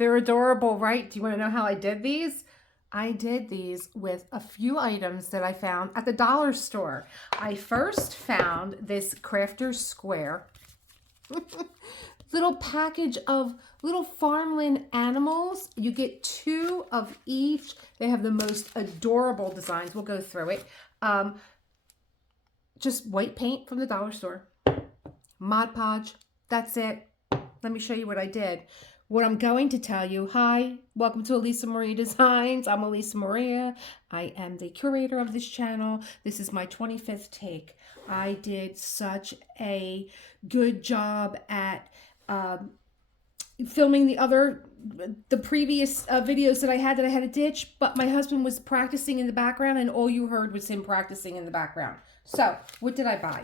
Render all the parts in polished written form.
They're adorable, right? Do you want to know how I did these? I did these with a few items that I found at the dollar store. I first found this Crafter's Square little package of little farmland animals. You get 2 of each. They have the most adorable designs. We'll go through it. Just white paint from the dollar store. Mod Podge. That's it. Let me show you what I did. What I'm going to tell you, hi, welcome to Elisa Marie Designs. I'm Elisa Maria. I am the curator of this channel. This is my 25th take. I did such a good job at filming the previous videos that I had to ditch, but my husband was practicing in the background and all you heard was him practicing in the background. So what did I buy?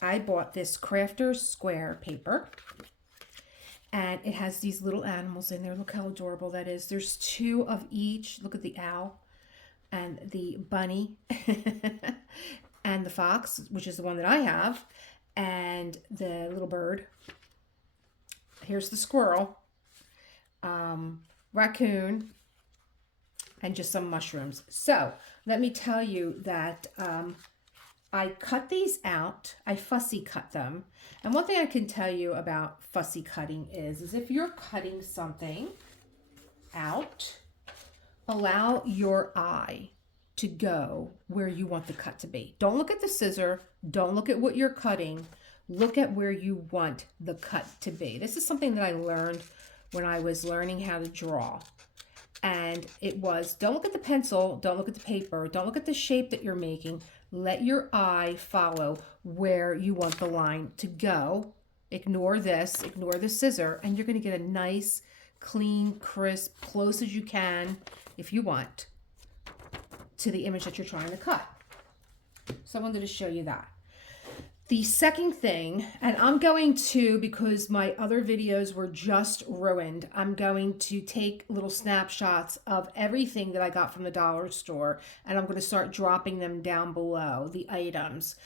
I bought this Crafter's Square paper. And it has these little animals in there. Look how adorable that is. There's 2 of each. Look at the owl and the bunny and the fox, which is the one that I have, and the little bird. Here's the squirrel, raccoon, and just some mushrooms. So let me tell you that I cut these out. I fussy cut them. And one thing I can tell you about fussy cutting is if you're cutting something out, allow your eye to go where you want the cut to be. Don't look at the scissor. Don't look at what you're cutting. Look at where you want the cut to be. This is something that I learned when I was learning how to draw. And it was, don't look at the pencil, don't look at the paper, don't look at the shape that you're making. Let your eye follow where you want the line to go. Ignore this, ignore the scissor, and you're going to get a nice, clean, crisp, close as you can, if you want, to the image that you're trying to cut. So I wanted to show you that. The second thing, and I'm going to, because my other videos were just ruined, I'm going to take little snapshots of everything that I got from the dollar store, and I'm going to start dropping them down below, the items.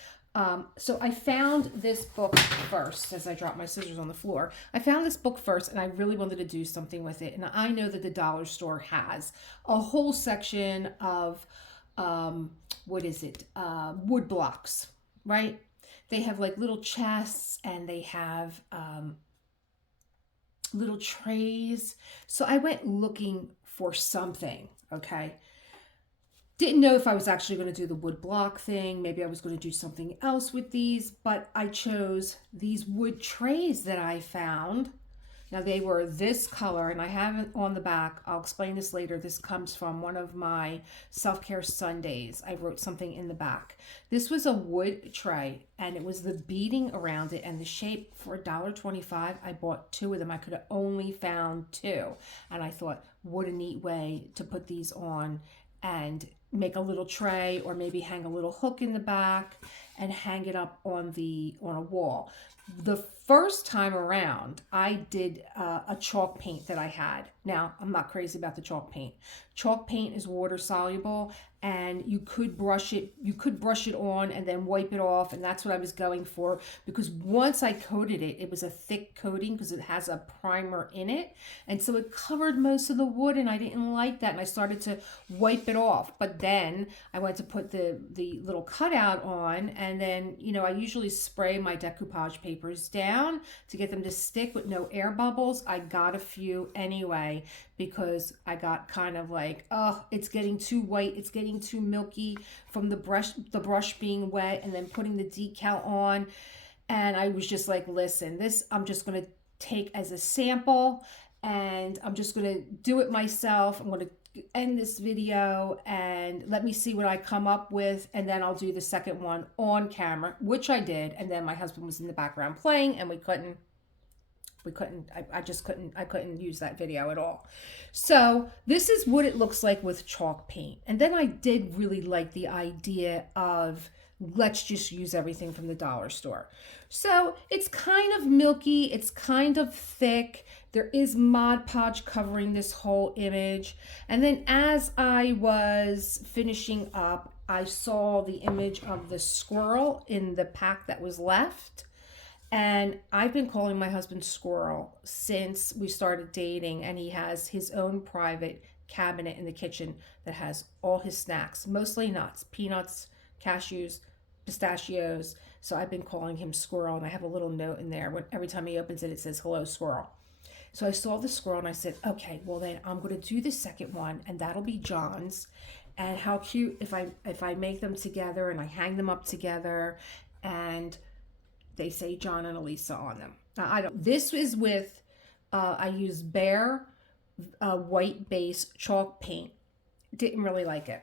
So I found this book first, as I dropped my scissors on the floor. I found this book first, and I really wanted to do something with it. And I know that the dollar store has a whole section of, wood blocks, right? They have like little chests and they have little trays. So I went looking for something, okay? Didn't know if I was actually going to do the wood block thing. Maybe I was going to do something else with these, but I chose these wood trays that I found. Now they were this color, and I have it on the back. I'll explain this later. This comes from one of my self-care Sundays. I wrote something in the back. This was a wood tray, and it was the beading around it and the shape for $1.25. I bought 2 of them. I could have only found 2. And I thought, what a neat way to put these on and make a little tray, or maybe hang a little hook in the back and hang it up on a wall. The first time around, I did a chalk paint that I had. Now, I'm not crazy about the chalk paint. Chalk paint is water soluble, and you could brush it on and then wipe it off, and that's what I was going for, because once I coated it, it was a thick coating because it has a primer in it, and so it covered most of the wood, and I didn't like that, and I started to wipe it off. But then I went to put the little cutout on, and then, you know, I usually spray my decoupage papers down to get them to stick with no air bubbles. I got a few anyway, because I got kind of like, oh, it's getting too white, it's getting too milky from the brush being wet, and then putting the decal on. And I was just like, listen, this I'm just going to take as a sample, and I'm just going to do it myself. I'm going to end this video and let me see what I come up with, and then I'll do the second one on camera, which I did. And then my husband was in the background playing, and I couldn't use that video at all. So this is what it looks like with chalk paint. And then I did really like the idea of, let's just use everything from the dollar store. So it's kind of milky, it's kind of thick. There is Mod Podge covering this whole image. And then as I was finishing up, I saw the image of the squirrel in the pack that was left. And I've been calling my husband Squirrel since we started dating, and he has his own private cabinet in the kitchen that has all his snacks, mostly nuts, peanuts, cashews, pistachios. So I've been calling him Squirrel, and I have a little note in there. When every time he opens it, it says "Hello, Squirrel." So I saw the squirrel and I said, okay, well then I'm going to do the second one, and that'll be John's. And how cute if I make them together and I hang them up together, and they say John and Elisa on them. Now, I don't. This is with I use Bear white base chalk paint. Didn't really like it.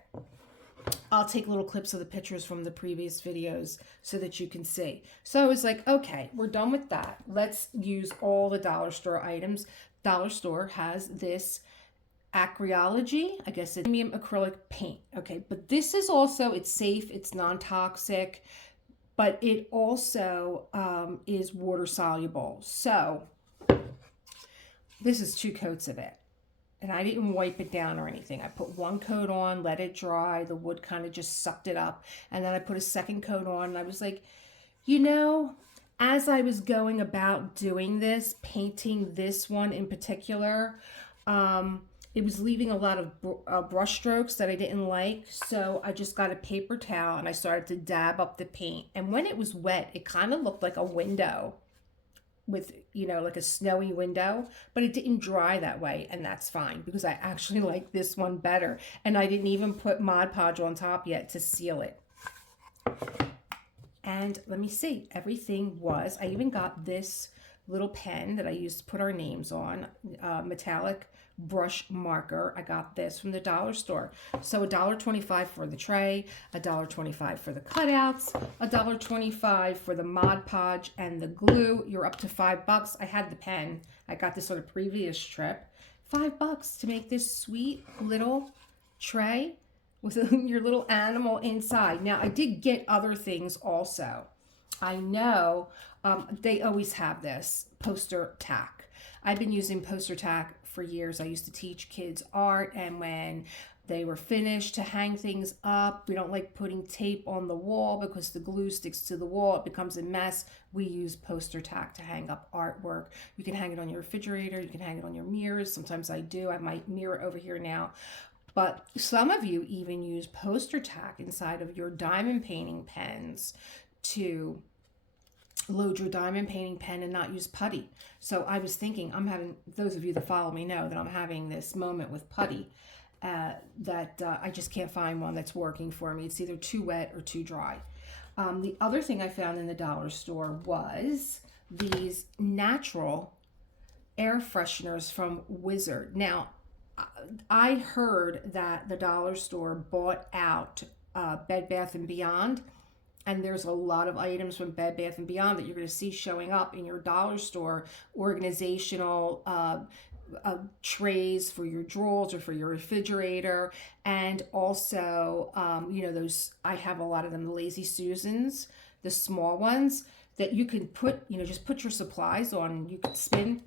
I'll take little clips of the pictures from the previous videos so that you can see. So I was like, okay, we're done with that. Let's use all the dollar store items. Dollar store has this acryology, I guess it's premium acrylic paint. Okay, but this is also, it's safe, it's non-toxic, but it also is water soluble. So this is 2 coats of it. And I didn't wipe it down or anything. I put 1 coat on, let it dry. The wood kind of just sucked it up. And then I put a 2nd coat on. And I was like, as I was going about doing this, painting this one in particular, it was leaving a lot of brush strokes that I didn't like. So I just got a paper towel and I started to dab up the paint. And when it was wet, it kind of looked like a window with, like a snowy window, but it didn't dry that way, and that's fine because I actually like this one better. And I didn't even put Mod Podge on top yet to seal it. And let me see, everything was, I even got this little pen that I used to put our names on, metallic brush marker. I got this from the dollar store. So $1.25 for the tray, $1.25 for the cutouts, $1.25 for the Mod Podge and the glue. You're up to $5. I had the pen. I got this on a previous trip. $5 to make this sweet little tray with your little animal inside. Now, I did get other things also. I know they always have this poster tack. I've been using poster tack for years. I used to teach kids art, and when they were finished to hang things up, we don't like putting tape on the wall because the glue sticks to the wall. It becomes a mess. We use poster tack to hang up artwork. You can hang it on your refrigerator. You can hang it on your mirrors. Sometimes I do. I have my mirror over here now. But some of you even use poster tack inside of your diamond painting pens to load your diamond painting pen and not use putty. So I was thinking, those of you that follow me know that I'm having this moment with putty, that I just can't find one that's working for me. It's either too wet or too dry. The other thing I found in the dollar store was these natural air fresheners from Wizard. Now, I heard that the dollar store bought out Bed Bath & Beyond, and there's a lot of items from Bed Bath & Beyond that you're going to see showing up in your dollar store, organizational trays for your drawers or for your refrigerator. And also, those, I have a lot of them, the Lazy Susans, the small ones that you can put, just put your supplies on, and you can spin,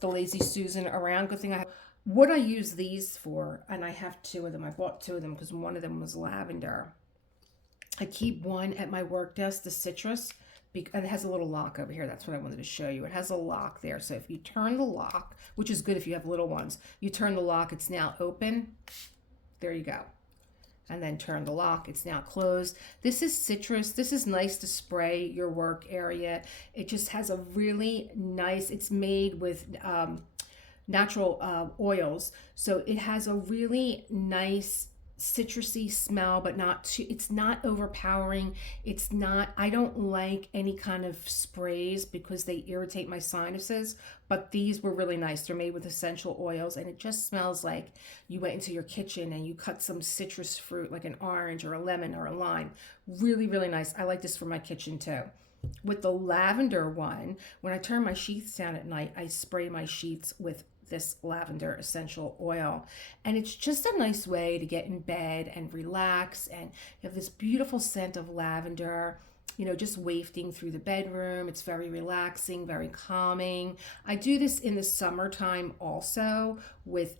the Lazy Susan around. Good thing I have. What I use these for, and I have 2 of them. I bought 2 of them because one of them was lavender. I keep one at my work desk, the citrus, and it has a little lock over here. That's what I wanted to show you. It has a lock there. So if you turn the lock, which is good if you have little ones, you turn the lock, it's now open. There you go. And then turn the lock, it's now closed. This is citrus. This is nice to spray your work area. It just has a really nice, it's made with natural oils. So it has a really nice citrusy smell, but not too, it's not overpowering. It's not, I don't like any kind of sprays because they irritate my sinuses, but these were really nice. They're made with essential oils, and it just smells like you went into your kitchen and you cut some citrus fruit like an orange or a lemon or a lime. Really, really nice. I like this for my kitchen too. With the lavender one, when I turn my sheets down at night, I spray my sheets with this lavender essential oil, and it's just a nice way to get in bed and relax, and you have this beautiful scent of lavender, just wafting through the bedroom. It's very relaxing, very calming. I do this in the summertime also with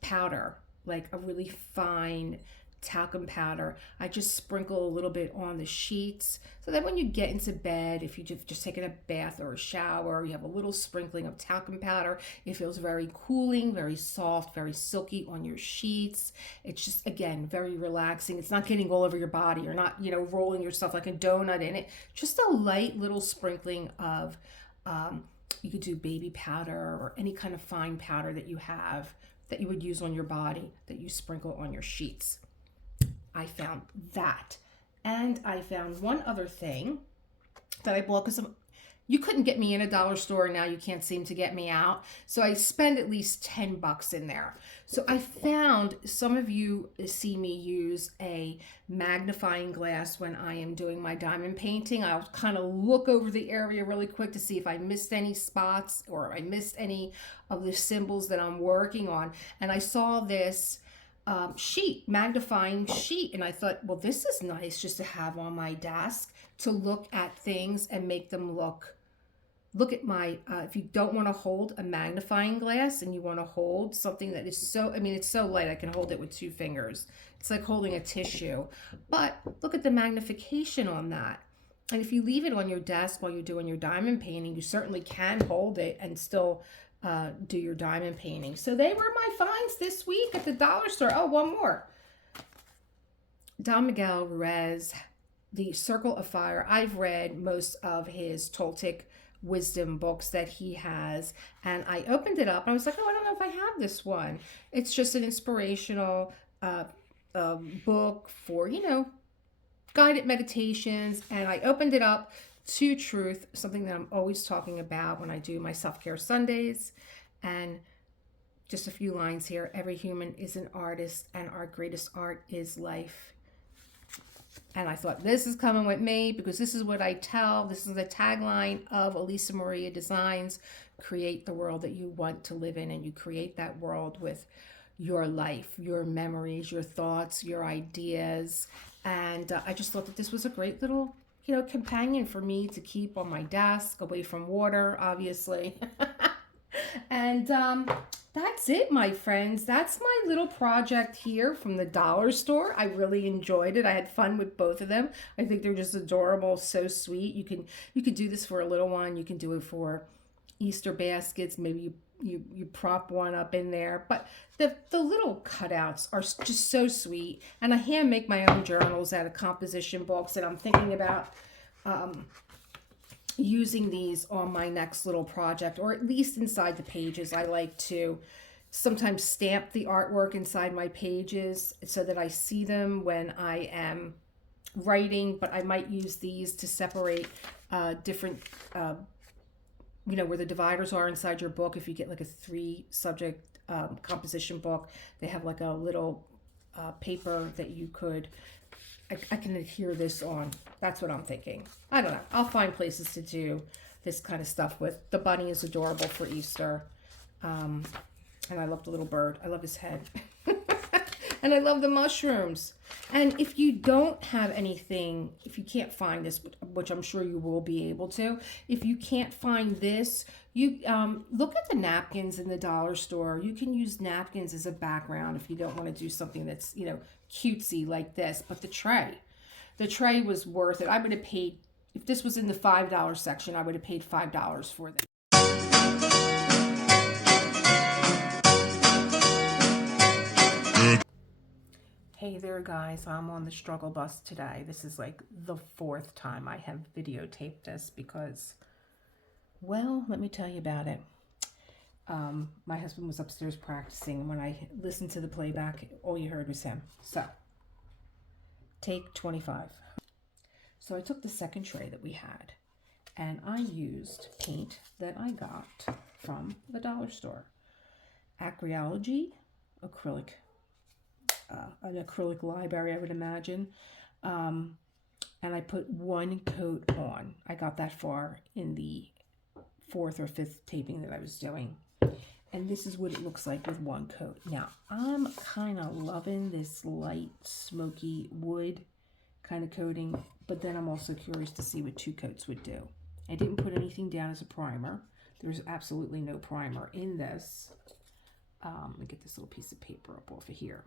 powder, like a really fine talcum powder. I just sprinkle a little bit on the sheets so that when you get into bed, if you just taken a bath or a shower, you have a little sprinkling of talcum powder. It feels very cooling, very soft, very silky on your sheets. It's just, again, very relaxing. It's not getting all over your body. You're not, rolling yourself like a donut in it. Just a light little sprinkling of, you could do baby powder or any kind of fine powder that you have that you would use on your body that you sprinkle on your sheets. I found that. And I found one other thing that I bought because you couldn't get me in a dollar store, and now you can't seem to get me out. So I spend at least $10 in there. So I found some of you see me use a magnifying glass when I am doing my diamond painting. I'll kind of look over the area really quick to see if I missed any spots or I missed any of the symbols that I'm working on. And I saw this magnifying sheet, and I thought, well, this is nice just to have on my desk to look at things and make them look at my, if you don't want to hold a magnifying glass and you want to hold something that is so, it's so light, I can hold it with 2 fingers. It's like holding a tissue. But look at the magnification on that. And if you leave it on your desk while you're doing your diamond painting, you certainly can hold it and still do your diamond painting. So they were my finds this week at the dollar store. Oh, one more. Don Miguel Ruiz, The Circle of Fire. I've read most of his Toltec wisdom books that he has, and I opened it up and I was like, oh, I don't know if I have this one. It's just an inspirational book for guided meditations, and I opened it up to truth, something that I'm always talking about when I do my self-care Sundays. And just a few lines here. Every human is an artist, and our greatest art is life. And I thought, this is coming with me because this is what I tell. This is the tagline of Elisa Maria Designs. Create the world that you want to live in, and you create that world with your life, your memories, your thoughts, your ideas. And I just thought that this was a great little, companion for me to keep on my desk, away from water, obviously. And that's it, my friends. That's my little project here from the dollar store. I really enjoyed it. I had fun with both of them. I think they're just adorable, so sweet. You could do this for a little one. You can do it for Easter baskets. Maybe you prop one up in there. But the little cutouts are just so sweet. And I hand make my own journals out of composition books, and I'm thinking about using these on my next little project, or at least inside the pages. I like to sometimes stamp the artwork inside my pages so that I see them when I am writing, but I might use these to separate different, where the dividers are inside your book. If you get like a 3-subject composition book, they have like a little paper that you could, I can adhere this on. That's what I'm thinking. I don't know. I'll find places to do this kind of stuff with. The bunny is adorable for Easter. And I love the little bird. I love his head. And I love the mushrooms. And if you don't have anything, if you can't find this, which I'm sure you will be able to, if you can't find this, you look at the napkins in the dollar store. You can use napkins as a background if you don't want to do something that's, cutesy like this. But the tray was worth it. I would have paid, if this was in the $5 section, I would have paid $5 for this. Hey there, guys. I'm on the struggle bus today. This is like the 4th time I have videotaped this because, well, let me tell you about it. My husband was upstairs practicing. When I listened to the playback, all you heard was him. So, take 25. So I took the second tray that we had, and I used paint that I got from the dollar store. Acryology, acrylic. An acrylic library, I would imagine. And I put 1 coat on. I got that far in the 4th or 5th taping that I was doing. And this is what it looks like with 1 coat. Now, I'm kind of loving this light, smoky wood kind of coating, but then I'm also curious to see what 2 coats would do. I didn't put anything down as a primer. There's absolutely no primer in this. Let me get this little piece of paper up off of here.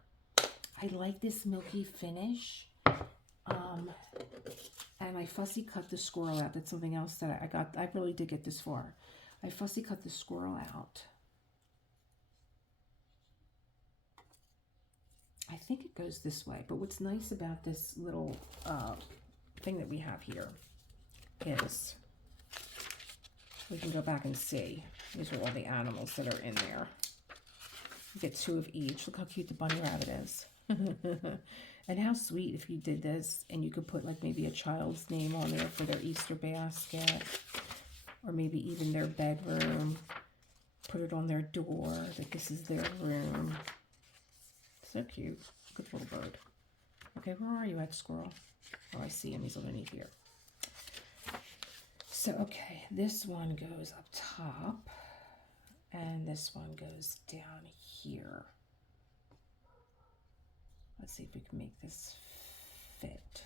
I I like this milky finish. And I fussy cut the squirrel out. That's something else that I got. I really did get this far. I fussy cut the squirrel out. I think it goes this way. But what's nice about this little thing that we have here is we can go back and see. These are all the animals that are in there. You get 2 of each. Look how cute the bunny rabbit is. And how sweet if you did this and you could put like maybe a child's name on there for their Easter basket, or maybe even their bedroom. Put it on their door that this is their room. So cute. Good little bird. Okay, where are you at, squirrel? Oh, I see him. He's underneath here. So, okay, this one goes up top, and this one goes down here. Let's see if we can make this fit.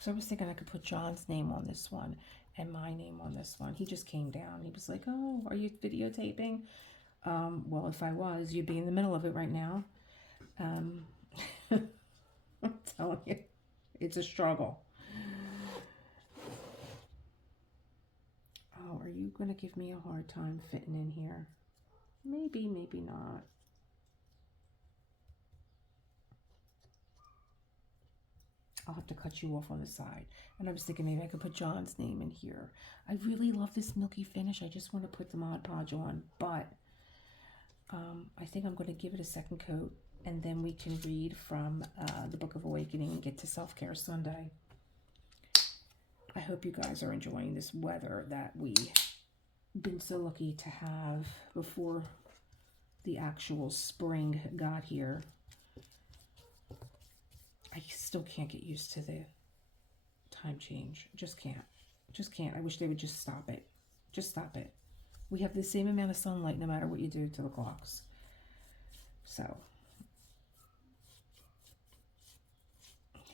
So I was thinking I could put John's name on this one and my name on this one. He just came down. He was like, oh, are you videotaping? Well, if I was, you'd be in the middle of it right now. I'm telling you, it's a struggle. Oh, are you going to give me a hard time fitting in here? Maybe, maybe not. I'll have to cut you off on the side. And I was thinking maybe I could put John's name in here. I really love this milky finish. I just want to put the Mod Podge on, but I think I'm going to give it a second coat, and then we can read from the Book of Awakening and get to Self-Care Sunday. I hope you guys are enjoying this weather that we've been so lucky to have before the actual spring got here. I still can't get used to the time change. Just can't. Just can't. I wish they would just stop it. Just stop it. We have the same amount of sunlight no matter what you do to the clocks. So,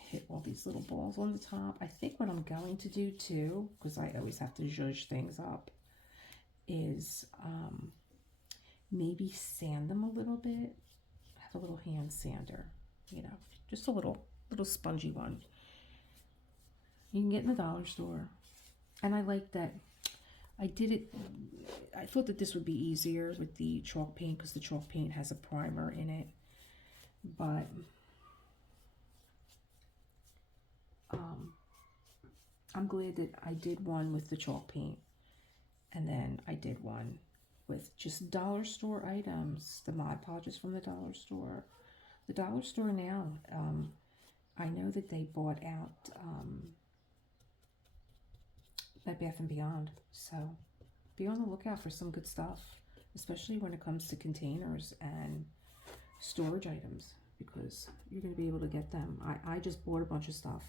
hit all these little balls on the top. I think what I'm going to do too, because I always have to zhuzh things up, is maybe sand them a little bit. Have a little hand sander, you know, just a little spongy one. You can get in the dollar store. And I like that I did it. I thought that this would be easier with the chalk paint because the chalk paint has a primer in it. But I'm glad that I did one with the chalk paint. And then I did one with just dollar store items. The Mod Podges from the dollar store. The dollar store now, I know that they bought out Bed Bath & Beyond, so be on the lookout for some good stuff, especially when it comes to containers and storage items, because you're going to be able to get them. I just bought a bunch of stuff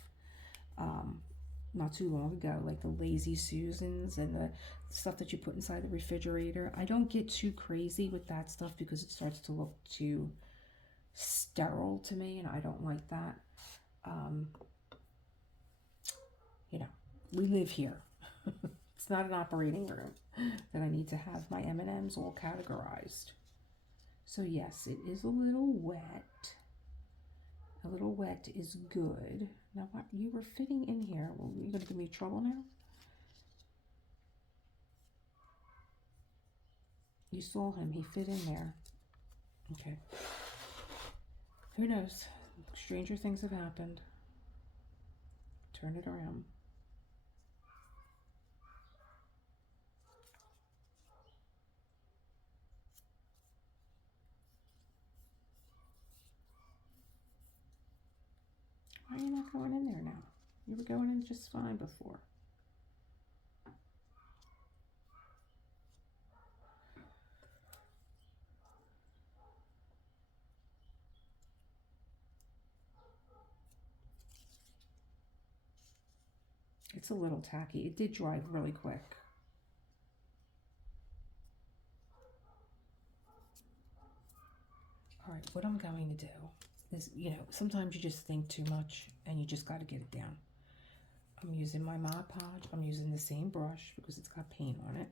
not too long ago, like the Lazy Susans and the stuff that you put inside the refrigerator. I don't get too crazy with that stuff because it starts to look too sterile to me, and I don't like that. You know, we live here. It's not an operating room that I need to have my M&Ms all categorized. So yes, it is a little wet. A little wet is good. Now what, you were fitting in here. Well, you're going to give me trouble now? You saw him. He fit in there. Okay. Who knows? Stranger things have happened. Turn it around. Why are you not going in there now? You were going in just fine before. It's a little tacky. It did dry really quick. All right, what I'm going to do is, you know, sometimes you just think too much and you just got to get it down. I'm using my Mod Podge. I'm using the same brush because it's got paint on it.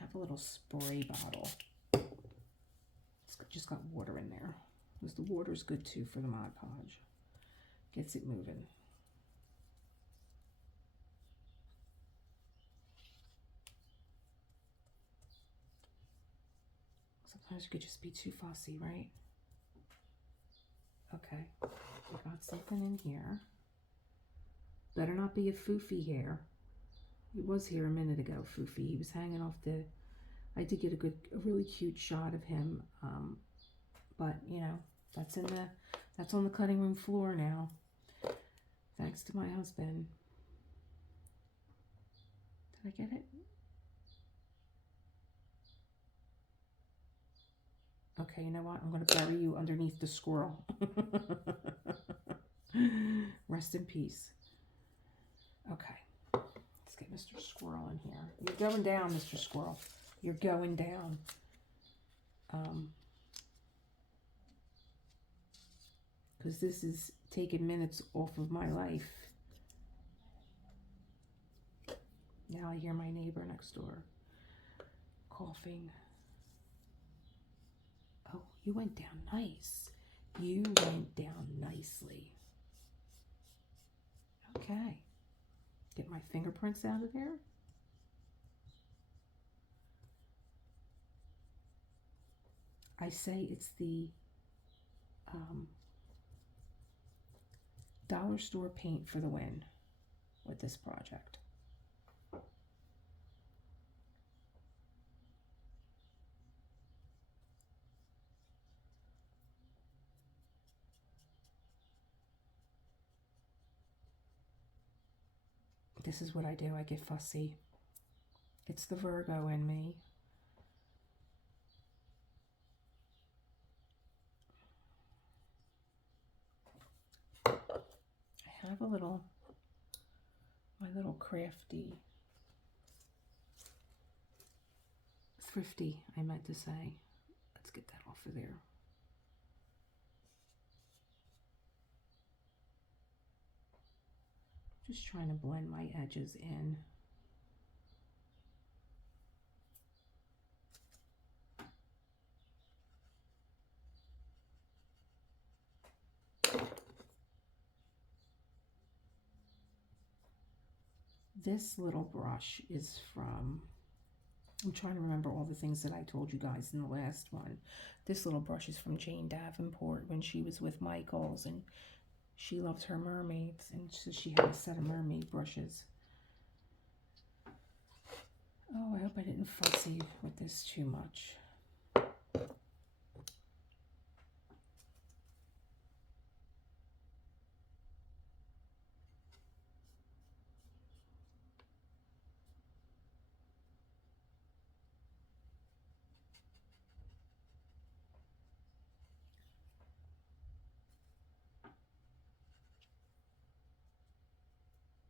have a little spray bottle. It's just got water in there. Because the water's good too for the Mod Podge. Gets it moving. Sometimes you could just be too fussy, right? Okay, we got something in here. Better not be a foofy hair. He was here a minute ago, foofy. He was hanging off the... I did get a really cute shot of him, but you know, that's on the cutting room floor now. Thanks to my husband. Did I get it? Okay, you know what? I'm going to bury you underneath the squirrel. Rest in peace. Okay. Let's get Mr. Squirrel in here. You're going down, Mr. Squirrel. You're going down. Because this is taking minutes off of my life. Now I hear my neighbor next door coughing. Oh, you went down nice. You went down nicely. Okay. Get my fingerprints out of there. I say it's the dollar store paint for the win with this project. This is what I do. I get fussy. It's the Virgo in me. I have my little crafty, thrifty, I meant to say. Let's get that off of there. Just trying to blend my edges in. This little brush is from, I'm trying to remember all the things that I told you guys in the last one. This little brush is from Jane Davenport when she was with Michaels, and she loves her mermaids, and so she had a set of mermaid brushes. Oh, I hope I didn't fussy with this too much.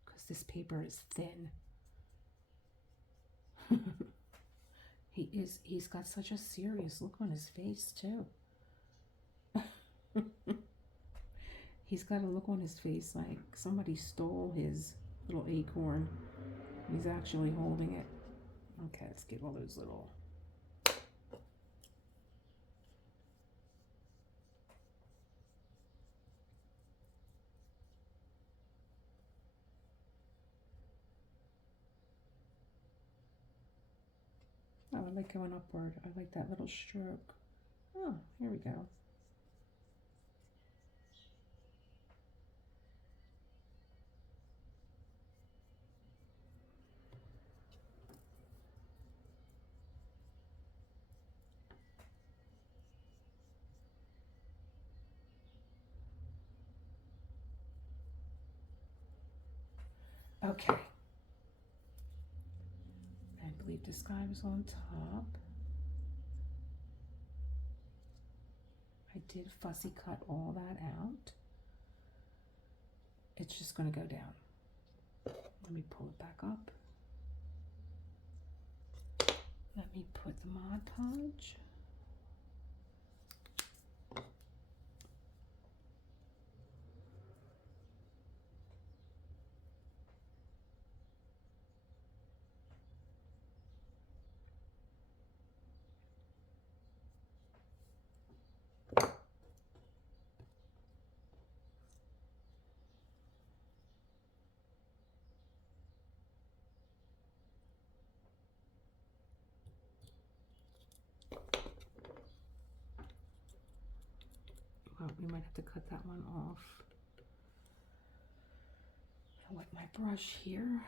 Because this paper is thin. He's got such a serious look on his face too. He's got a look on his face like somebody stole his little acorn. He's actually holding it. Okay, let's get all those little... Oh, I like going upward. I like that little stroke. Oh, here we go. Okay. I believe this guy was on top. I did fussy cut all that out. It's just going to go down. Let me pull it back up. Let me put the Mod Podge. we might have to cut that one off. I'll wet my brush here.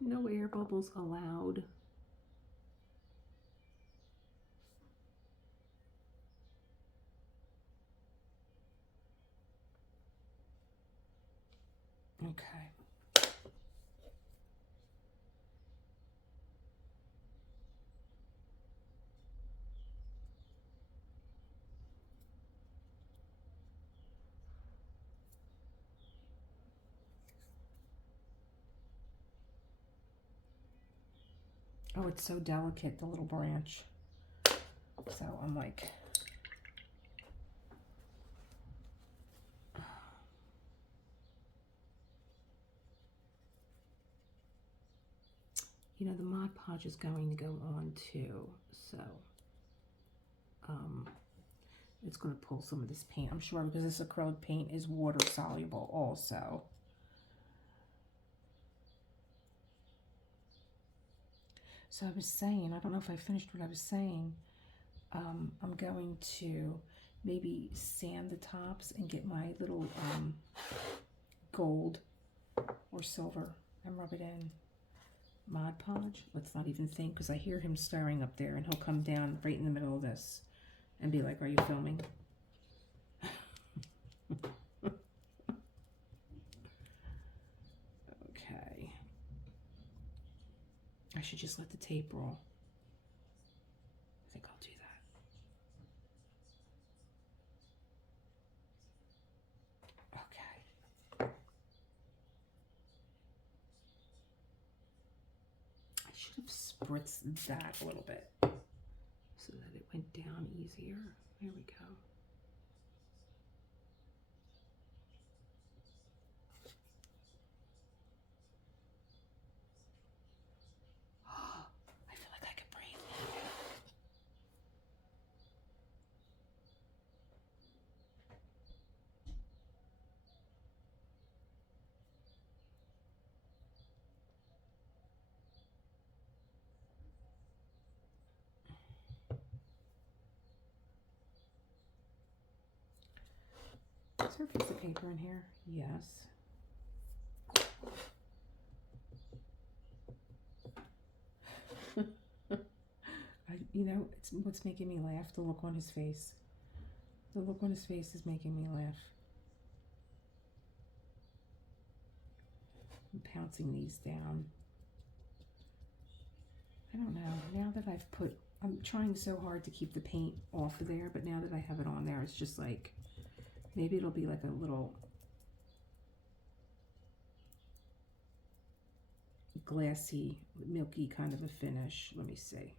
No air bubbles allowed. Okay. Oh, it's so delicate, the little branch. So I'm like, you know, the Mod Podge is going to go on too, so it's going to pull some of this paint, I'm sure, because this acrylic paint is water soluble also. So I was saying, I don't know if I finished what I was saying. I'm going to maybe sand the tops and get my little gold or silver and rub it in. Mod Podge, let's not even think, because I hear him stirring up there, and he'll come down right in the middle of this and be like, are you filming? Okay. I should just let the tape roll. I think I'll do that. Okay. I should have spritzed that a little bit so that it went down easier. There we go. I feel like I could breathe. Is there a piece of paper in here? Yes. You know, it's what's making me laugh, the look on his face. The look on his face is making me laugh. I'm pouncing these down. I don't know, now that I'm trying so hard to keep the paint off of there, but now that I have it on there, it's just like, maybe it'll be like a little glassy, milky kind of a finish. Let me see.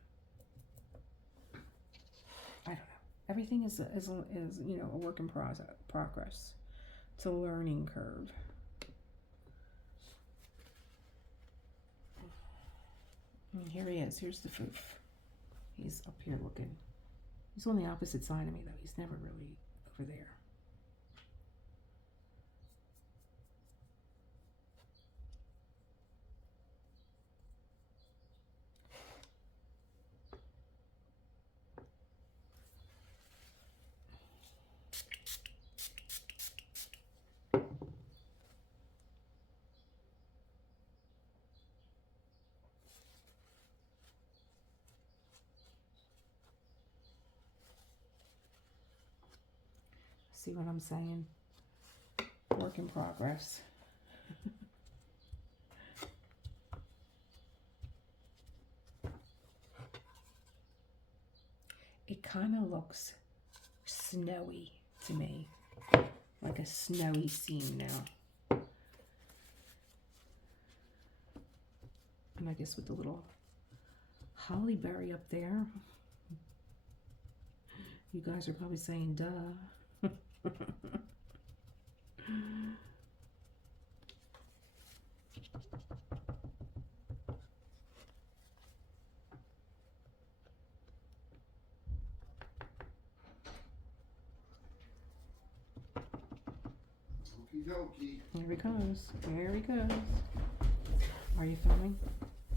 I don't know. Everything is you know, a work in progress. It's a learning curve. And here he is. Here's the foof. He's up here looking. He's on the opposite side of me, though. He's never really over there. See what I'm saying? Work in progress. It kind of looks snowy to me, like a snowy scene now. And I guess with the little holly berry up there, you guys are probably saying, duh. Okie dokie. Here he goes. Here he goes. Are you filming?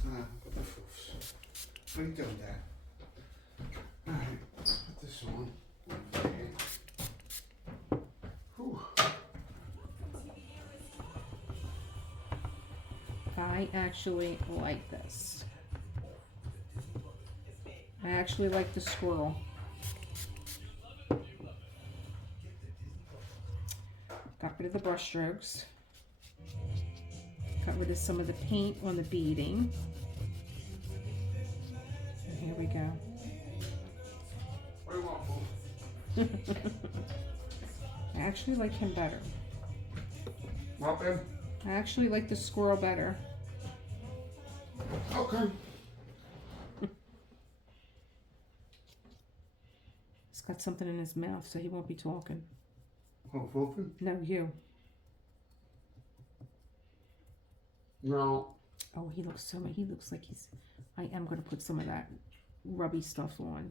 Put the foofs. What are you doing, Dad? Alright, put this on. Okay. Whew. I actually like this. I actually like the squirrel. Got rid of the brush strokes. Got rid of some of the paint on the beading. And here we go. What do you want, Foof? I actually like him better. What, babe? I actually like the squirrel better. Okay. He's got something in his mouth, so he won't be talking. Oh, Foofy? No, you. No. Oh, he looks like he's... I am going to put some of that rubby stuff on.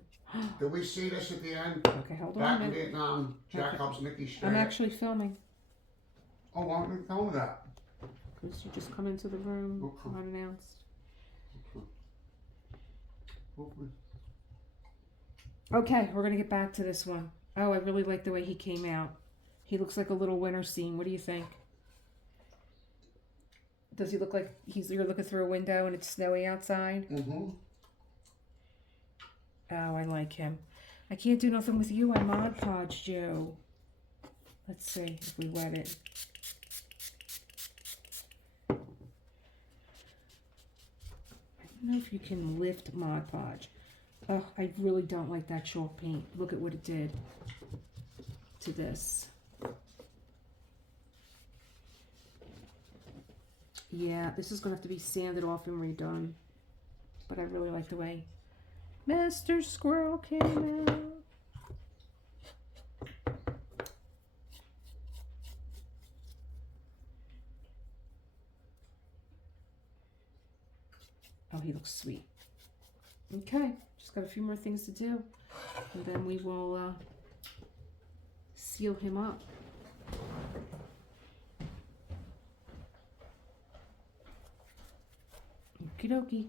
Did we see this at the end? Okay, hold on a Back in minute. Vietnam, Jack Okay. helps Mickey straight. I'm actually filming. Oh, why don't you tell me that? Because you just come into the room Okay. unannounced. Foofy. Okay, we're going to get back to this one. Oh, I really like the way he came out. He looks like a little winter scene. What do you think? Does he look like you're looking through a window and it's snowy outside? Mm-hmm. Oh, I like him. I can't do nothing with you. I Mod Podged you. Let's see if we wet it. I don't know if you can lift Mod Podge. Oh, I really don't like that chalk paint. Look at what it did to this. Yeah, this is going to have to be sanded off and redone. But I really like the way Mr. Squirrel came out. Oh, he looks sweet. Okay, just got a few more things to do. And then we will seal him up. Okie dokie.